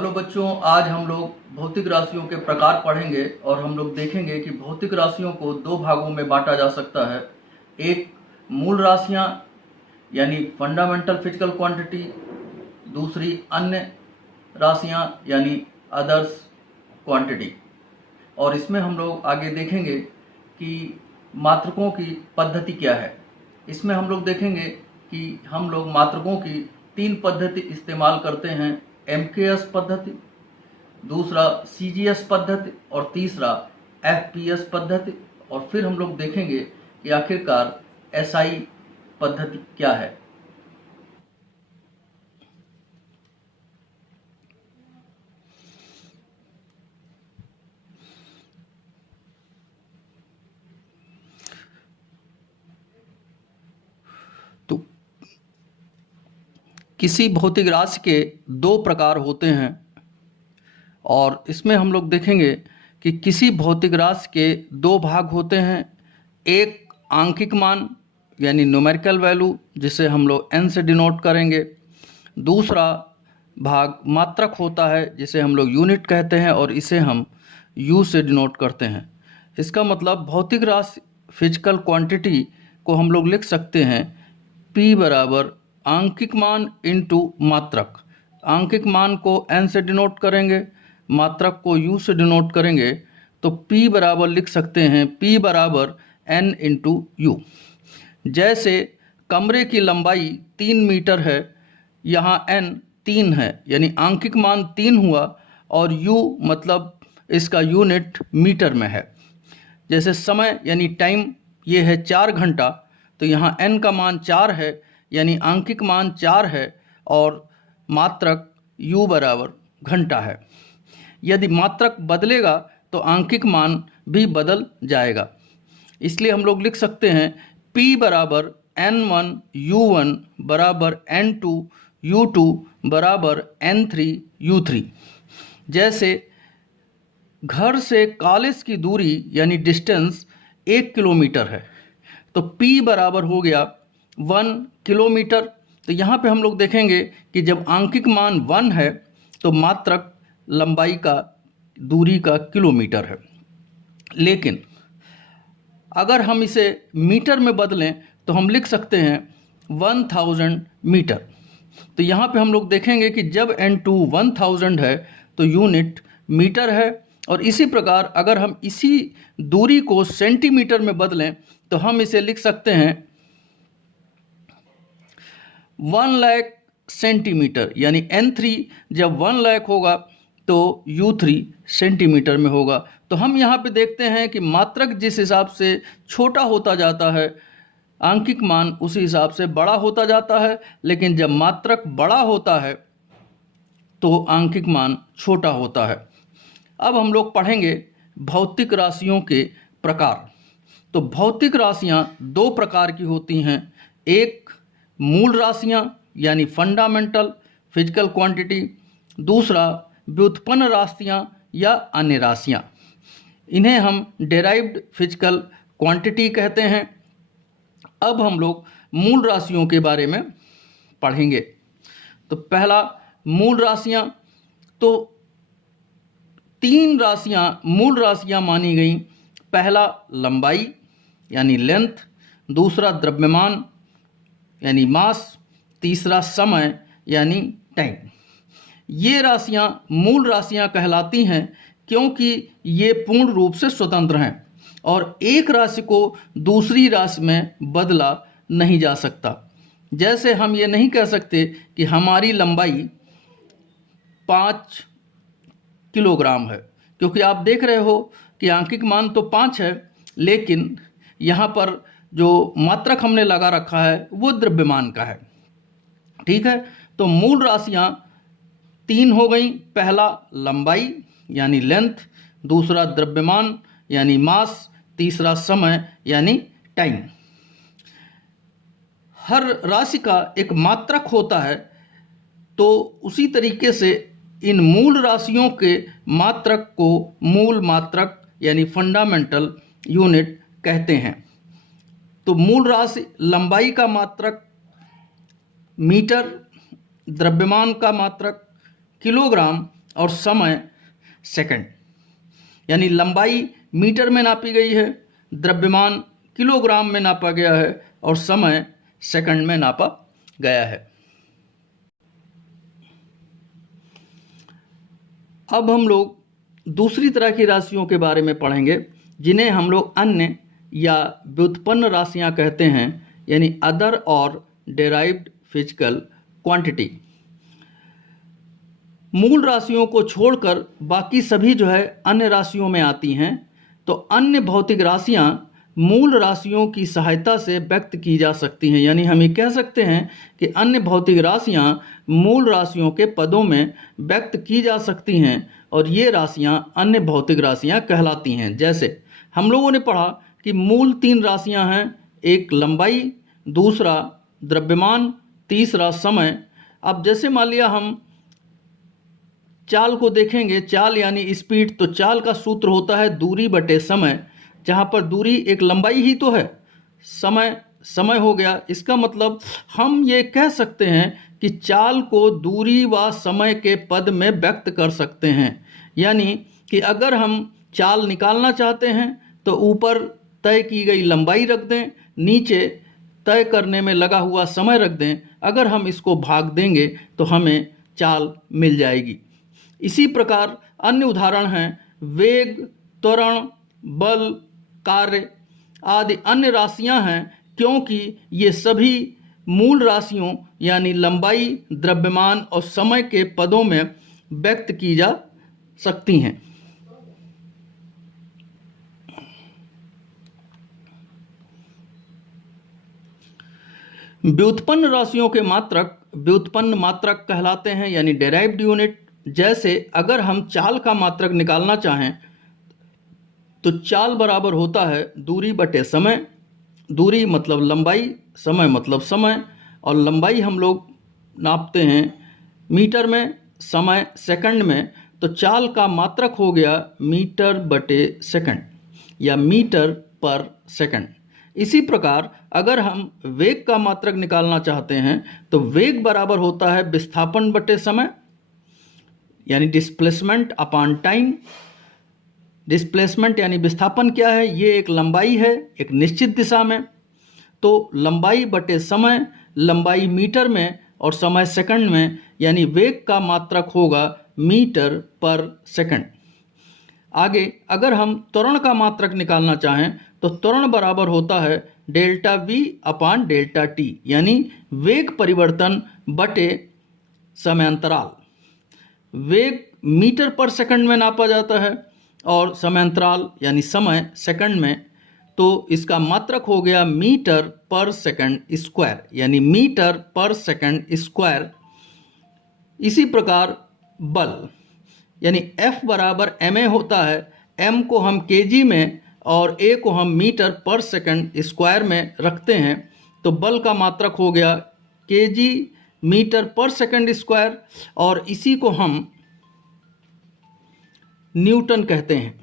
Hello बच्चों, आज हम लोग भौतिक राशियों के प्रकार पढ़ेंगे और हम लोग देखेंगे कि भौतिक राशियों को दो भागों में बांटा जा सकता है। एक मूल राशियां यानी फंडामेंटल फिजिकल क्वांटिटी, दूसरी अन्य राशियां यानी अदर्स क्वांटिटी। और इसमें हम लोग आगे देखेंगे कि मात्रकों की पद्धति क्या है। इसमें हम लोग देखेंगे कि हम लोग मात्रकों की तीन पद्धति इस्तेमाल करते हैं। एमकेएस पद्धति, दूसरा सीजीएस पद्धति और तीसरा एफपीएस पद्धति। और फिर हम लोग देखेंगे कि आखिरकार एसआई पद्धति क्या है। तो किसी भौतिक राशि के दो प्रकार होते हैं और इसमें हम लोग देखेंगे कि किसी भौतिक राशि के दो भाग होते हैं। एक आंकिक मान यानी न्यूमेरिकल वैल्यू, जिसे हम लोग n से डिनोट करेंगे। दूसरा भाग मात्रक होता है जिसे हम लोग यूनिट कहते हैं और इसे हम u से डिनोट करते हैं। इसका मतलब भौतिक राशि फिजिकल क्वांटिटी को हम लोग लिख सकते हैं p बराबर आंकिक मान इंटू मात्रक। आंकिक मान को n से डिनोट करेंगे, मात्रक को u से डिनोट करेंगे, तो p बराबर लिख सकते हैं p बराबर n इंटू यू। जैसे कमरे की लंबाई 3 मीटर है, यहाँ n 3 है, यानी आंकिक मान 3 हुआ और u मतलब इसका यूनिट मीटर में है। जैसे समय यानी टाइम ये है 4 घंटा, तो यहाँ n का मान 4 है, यानी आंकिक मान 4 है और मात्रक u बराबर घंटा है। यदि मात्रक बदलेगा तो आंकिक मान भी बदल जाएगा, इसलिए हम लोग लिख सकते हैं p बराबर n1 u1 बराबर n2 u2 बराबर n3 u3। जैसे घर से कॉलेज की दूरी यानी डिस्टेंस 1 किलोमीटर है, तो p बराबर हो गया 1 किलोमीटर। तो यहाँ पे हम लोग देखेंगे कि जब आंकिक मान 1 है तो मात्रक लंबाई का दूरी का किलोमीटर है। लेकिन अगर हम इसे मीटर में बदलें तो हम लिख सकते हैं 1000 मीटर। तो यहाँ पे हम लोग देखेंगे कि जब n2 1000 है तो यूनिट मीटर है। और इसी प्रकार अगर हम इसी दूरी को सेंटीमीटर में बदलें तो हम इसे लिख सकते हैं 1 लाख सेंटीमीटर, यानी n3 जब 1 लाख होगा तो u3 सेंटीमीटर में होगा। तो हम यहाँ पे देखते हैं कि मात्रक जिस हिसाब से छोटा होता जाता है, आंकिक मान उसी हिसाब से बड़ा होता जाता है। लेकिन जब मात्रक बड़ा होता है तो आंकिक मान छोटा होता है। अब हम लोग पढ़ेंगे भौतिक राशियों के प्रकार। तो भौतिक राशियाँ दो प्रकार की होती हैं। एक मूल राशियाँ यानी फंडामेंटल फिजिकल क्वांटिटी, दूसरा व्युत्पन्न राशियाँ या अन्य राशियाँ। इन्हें हम डेराइव्ड फिजिकल क्वांटिटी कहते हैं। अब हम लोग मूल राशियों के बारे में पढ़ेंगे। तो पहला मूल राशियाँ, तो 3 राशियाँ मूल राशियाँ मानी गई। पहला लंबाई यानी लेंथ, दूसरा द्रव्यमान यानी मास, तीसरा समय यानी टाइम। ये राशियाँ मूल राशियाँ कहलाती हैं क्योंकि ये पूर्ण रूप से स्वतंत्र हैं और एक राशि को दूसरी राशि में बदला नहीं जा सकता। जैसे हम ये नहीं कह सकते कि हमारी लंबाई 5 किलोग्राम है, क्योंकि आप देख रहे हो कि आंकिक मान तो 5 है, लेकिन यहाँ पर जो मात्रक हमने लगा रखा है वो द्रव्यमान का है। ठीक है, तो मूल राशियाँ 3 हो गई। पहला लंबाई यानी लेंथ, दूसरा द्रव्यमान यानी मास, तीसरा समय यानी टाइम। हर राशि का एक मात्रक होता है, तो उसी तरीके से इन मूल राशियों के मात्रक को मूल मात्रक यानी फंडामेंटल यूनिट कहते हैं। तो मूल राशि लंबाई का मात्रक मीटर, द्रव्यमान का मात्रक किलोग्राम और समय सेकंड। यानी लंबाई मीटर में नापी गई है, द्रव्यमान किलोग्राम में नापा गया है और समय सेकंड में नापा गया है। अब हम लोग दूसरी तरह की राशियों के बारे में पढ़ेंगे जिन्हें हम लोग अन्य या व्युत्पन्न राशियां कहते हैं, यानी अदर और डेराइव्ड फिजिकल क्वांटिटी। मूल राशियों को छोड़कर बाकी सभी जो है अन्य राशियों में आती हैं। तो अन्य भौतिक राशियां मूल राशियों की सहायता से व्यक्त की जा सकती हैं, यानी हम ये कह सकते हैं कि अन्य भौतिक राशियां मूल राशियों के पदों में व्यक्त की जा सकती हैं और ये राशियां अन्य भौतिक राशियां कहलाती हैं। जैसे हम लोगों ने पढ़ा कि मूल 3 राशियां हैं, एक लंबाई, दूसरा द्रव्यमान, तीसरा समय। अब जैसे मान लिया हम चाल को देखेंगे, चाल यानी स्पीड, तो चाल का सूत्र होता है दूरी बटे समय, जहाँ पर दूरी एक लंबाई ही तो है, समय हो गया। इसका मतलब हम ये कह सकते हैं कि चाल को दूरी व समय के पद में व्यक्त कर सकते हैं। यानी कि अगर हम चाल निकालना चाहते हैं तो ऊपर तय की गई लंबाई रख दें, नीचे तय करने में लगा हुआ समय रख दें। अगर हम इसको भाग देंगे तो हमें चाल मिल जाएगी। इसी प्रकार अन्य उदाहरण हैं वेग, त्वरण, बल, कार्य आदि अन्य राशियां हैं, क्योंकि ये सभी मूल राशियों यानी लंबाई, द्रव्यमान और समय के पदों में व्यक्त की जा सकती हैं। व्युत्पन्न राशियों के मात्रक व्युत्पन्न मात्रक कहलाते हैं, यानी डेराइव्ड यूनिट। जैसे अगर हम चाल का मात्रक निकालना चाहें तो चाल बराबर होता है दूरी बटे समय। दूरी मतलब लंबाई, समय मतलब समय, और लंबाई हम लोग नापते हैं मीटर में, समय सेकंड में। तो चाल का मात्रक हो गया मीटर बटे सेकंड या मीटर पर सेकंड। इसी प्रकार अगर हम वेग का मात्रक निकालना चाहते हैं तो वेग बराबर होता है विस्थापन बटे समय, यानी डिस्प्लेसमेंट अपॉन टाइम। डिस्प्लेसमेंट यानी विस्थापन क्या है, ये एक लंबाई है एक निश्चित दिशा में, तो लंबाई बटे समय, लंबाई मीटर में और समय सेकंड में, यानी वेग का मात्रक होगा मीटर पर सेकंड। आगे अगर हम त्वरण का मात्रक निकालना चाहें तो त्वरण बराबर होता है delta we upon delta T, यानी वेग परिवर्तन बटे समयांतराल। वेग मीटर पर सेकंड में नापा जाता है और समयांतराल यानी समय सेकंड में, तो इसका मात्रक हो गया मीटर पर सेकंड स्क्वायर, यानी मीटर पर सेकंड स्क्वायर। इसी प्रकार बल यानी F बराबर ma होता है। m को हम kg में और a को हम मीटर पर सेकंड स्क्वायर में रखते हैं, तो बल का मात्रक हो गया kg मीटर पर सेकंड स्क्वायर, और इसी को हम न्यूटन कहते हैं।